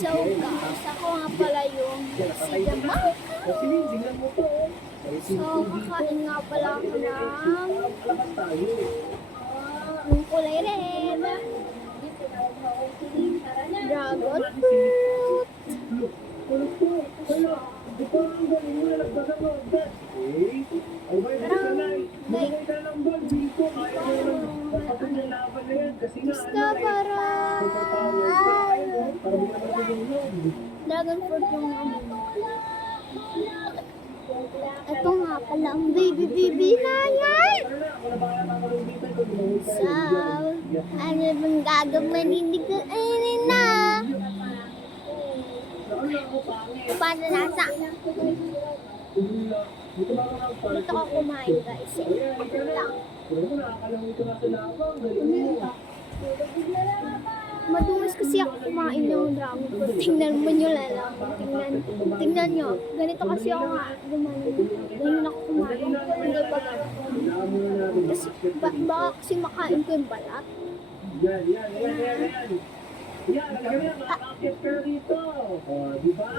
So guys, ako nga pala yung si Jamal. So kakain nga pala ako ng yung kulay red, dragon fruit. Basta para dragon fruit yung ito nga pala ang baby nanay. So, ano bang gagawin? Hindi ko na. Paano nasa? Dito ako kumain guys. Ito lang. Madulas kasi ako kumain ng dragon fruit. Tingnan mo nyo lang. Tingnan nyo. Ganito kasi ako nga gumanin. Ganyan ako kumain. Hindi ba? Kasi baka kasi makain ko yung balat. Yan. Yan, makakakit ka rito. Di ba?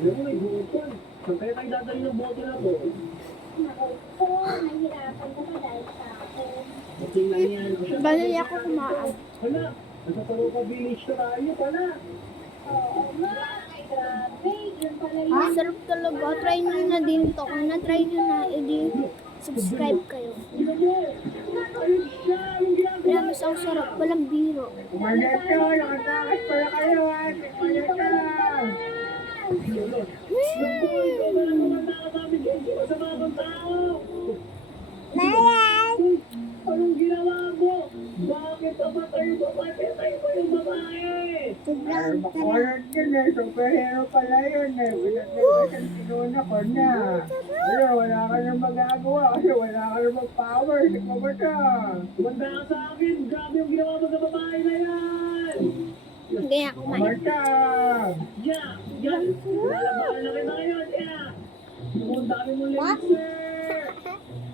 Alam mo, may button. Saan kaya tayo dadali ng boto na to? Naku, nahihirapan ka pa dahil sa akin. Okay lang yan. Bali ako kumain. Hala, nasa Taruca Village na tayo pala. Oo nga, ay grabe. Yun pala yun. Sarap talaga. Try nyo na din to. Kung na-try nyo na, edi subscribe kayo. Ayun siya, anong ginagawa? Kaya mas ang sarap. Walang biro. Umagat ka, nakatakas pala kayo ha. Umagat ka. Anong ginawa mo? Bakit ba tayo ba yung babae? Makulat yun eh. Superhero pala yun eh. Pinagdagan sinuna ko na. Ano, wala ka nang magagawa kasi wala ka nang mag-power. Ikaw ba siya? Tumanda ka sa akin. Grabe yung ginawa mo sa babae na yan. Hindi ako kumain. Marta! Yeah! Lalabanan na kita ngayon. Yeah! Ang dami mo laser!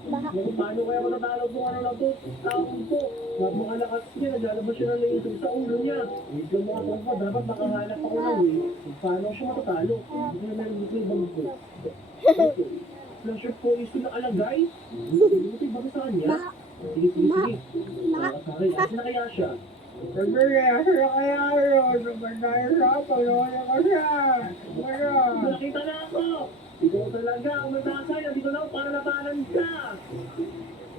Paano kaya matatalo kung ano na to? Taong po. Napakalakas niya. Naglalabas siya ng laser sa ulo niya. Ikaw mga tongpa. Dapat makahanap ako ng way kung paano siya matatalo. Hindi na meron dito ibang po. Flasher po is alagay. Buti ba sa kanya? Sige. Nakasakay. Kasi na kaya siya? Sabi niya, sila kaya yun. Nabandayan sa pag-wala ka siya. Wala. Nakita na ako. Ikaw talaga, umatasay. Nandito na ako para labanan ka.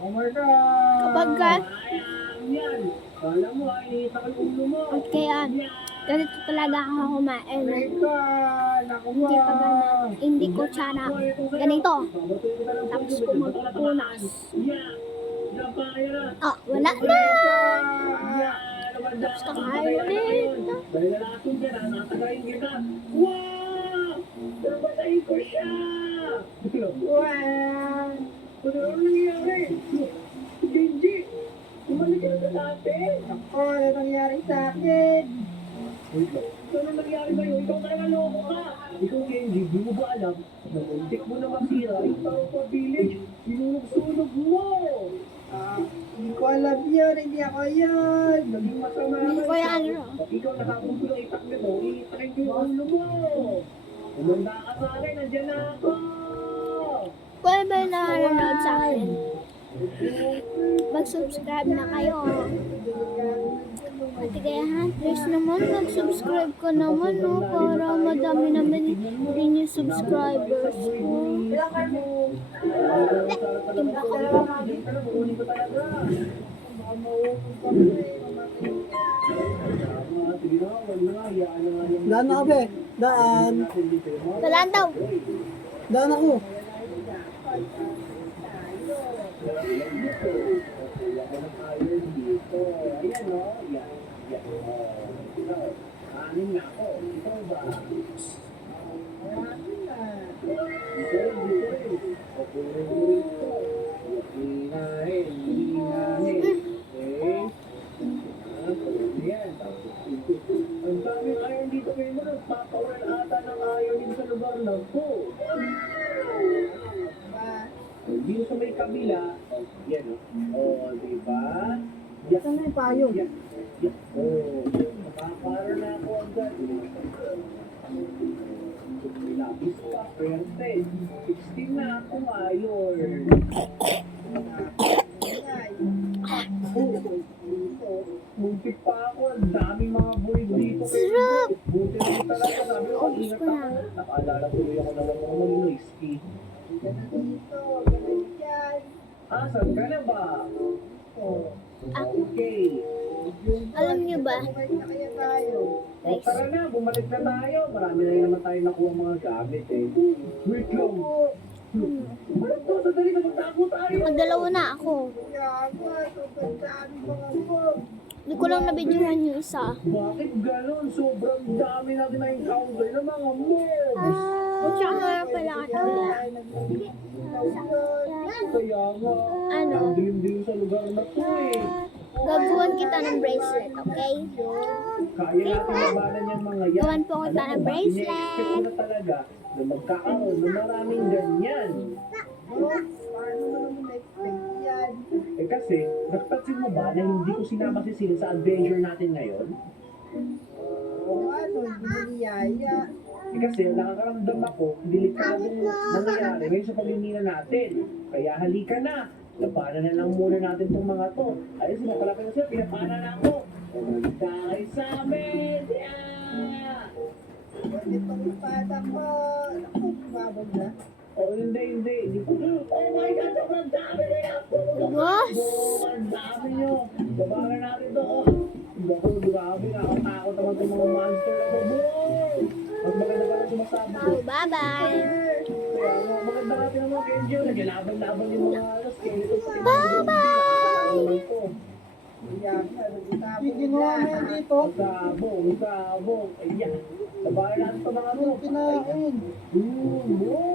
Oh my God. Kapag ka, Ayan, yan. Kala mo, ay sa ulo mo. at kaya, ganito talaga ako kumain. Hindi pa ganun. Hindi ko tsara. Ganito. Tapos ko magpunas. Oh, wala na. Tapos kakain ulit. Dahil nalasin ka na, natagayin kita. Wow! Napatayin ko siya! Wow! Ano nangyari? Genji! Umalik ka na sa dati? Ako, ano nangyari sa akin? Ano nangyari ba yun? Ikaw talaga loko ka! Ikaw, Genji, di mo ba alam na muntik mo na masira yung Taruca Village? Sinunog-sunog mo! Hindi ko alam yun, hindi ako yun. Naging masama Hindi ko yan, ano. Pag ikaw nakapunto ng itak nito, iitakin ko yung ulo mo. Umanda ka sa akin, nandiyan na ako. Kung ba na nanonood sa akin, mag-subscribe na kayo. At kaya ha, please naman, mag-subscribe ka naman, no, para madami naman din yung subscribers ko. Timba ka na. Daan ako be. Daan. Dalaan daw. Daan ako. Ayan o, yan. Anin nga ako, ikaw ba? Ang daming iron dito kayo mo, nagpapawal ata ng iron din sa lugar lang po. Dito sa may kabila, yan o. O, diba? Saan na yung payong? Oo. Nakapara na ako agad. Labis pa, swerte. 16 na ako ngayon. Muntik pa ako. Ang daming mga bulig dito. Sarap! Buti rin talaga. Sabi ko, Ubus ingat ko na. ako. Nakaalala tuloy ako na lang ako maging risky. Ah, saan ka na ba? Okay. Alam niyo ba? O tara na, bumalik na tayo. Marami na rin naman tayo nakuha mga gamit eh. Wait lang. Ano to? Sadali na magtago tayo. Magdalawa na ako. Hindi ko lang nabidyohan yung isa. Bakit ganun? Sobrang dami natin na-encounter ng mga mobs. O tsaka nga pala katula. Kaya nga, Ano? ang dilim-dilim sa lugar na to eh. Gagawan kita ng bracelet, okay? Kaya natin labanan yung mga yan. Gawan po kita ng bracelet. In-expect ko na talaga na magkakaroon ng maraming ganyan. Eh kasi, napansin mo ba na hindi ko sinama si Sil sa adventure natin ngayon? Eh kasi nakakaramdam ako, delikadong nangyayari ngayon sa pamimina natin. Kaya halika na. Labanan na lang muna natin itong mga to. Ayun, sumapalapin na sila, pinapana na ako. Dahil sa amin! Yeah! Oh, hindi. Oh my God, sobrang dami na yan! Boss! Ang dami nyo! Labanan natin to. Bako, grabe, nakatakot naman itong mga monster na to. Boom! Mas maganda pa na sumasabi ko. Oh, bye-bye! Kaya nga, maganda nga tinamang Kenjo. Nagyalaban-laban yung mga skeleton. Bye-bye! Ginawa mo yan dito. Sabong. Ayan. Labanan natin ito mga to. Kinain. Boom!